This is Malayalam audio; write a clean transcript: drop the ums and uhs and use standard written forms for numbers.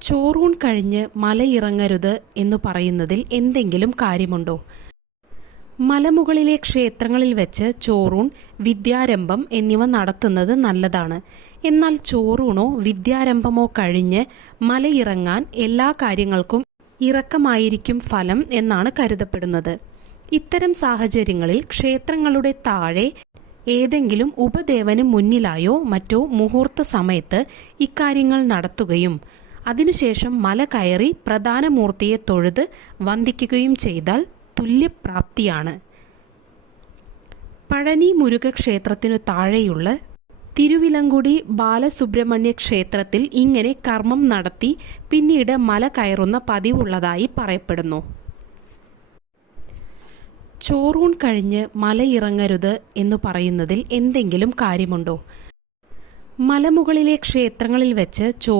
ചോറൂൺ കഴിഞ്ഞ് മലയിറങ്ങരുത് എന്നു പറയുന്നതിൽ എന്തെങ്കിലും കാര്യമുണ്ടോ? മലമുകളിലെ ക്ഷേത്രങ്ങളിൽ വെച്ച് ചോറൂൺ, വിദ്യാരംഭം എന്നിവ നടത്തുന്നത് നല്ലതാണ്. എന്നാൽ ചോറൂണോ വിദ്യാരംഭമോ കഴിഞ്ഞ് മലയിറങ്ങാൻ എല്ലാ കാര്യങ്ങൾക്കും ഇറക്കമായിരിക്കും ഫലം എന്നാണ് കരുതപ്പെടുന്നത്. ഇത്തരം സാഹചര്യങ്ങളിൽ ക്ഷേത്രങ്ങളുടെ താഴെ ഏതെങ്കിലും ഉപദേവന് മുന്നിലായോ മറ്റോ മുഹൂർത്ത സമയത്ത് ഇക്കാര്യങ്ങൾ നടത്തുകയും അതിനുശേഷം മല കയറി പ്രധാന മൂർത്തിയെ തൊഴുത് വന്ദിക്കുകയും ചെയ്താൽ തുല്യപ്രാപ്തിയാണ്. പഴനി മുരുക ക്ഷേത്രത്തിനു താഴെയുള്ള തിരുവിലങ്കുടി ബാലസുബ്രഹ്മണ്യ ക്ഷേത്രത്തിൽ ഇങ്ങനെ കർമ്മം നടത്തി പിന്നീട് മല കയറുന്ന പതിവുള്ളതായി പറയപ്പെടുന്നു. ചോറൂൺ കഴിഞ്ഞ് മലയിറങ്ങരുത് എന്നു പറയുന്നതിൽ എന്തെങ്കിലും കാര്യമുണ്ടോ? മലമുകളിലെ ക്ഷേത്രങ്ങളിൽ വെച്ച്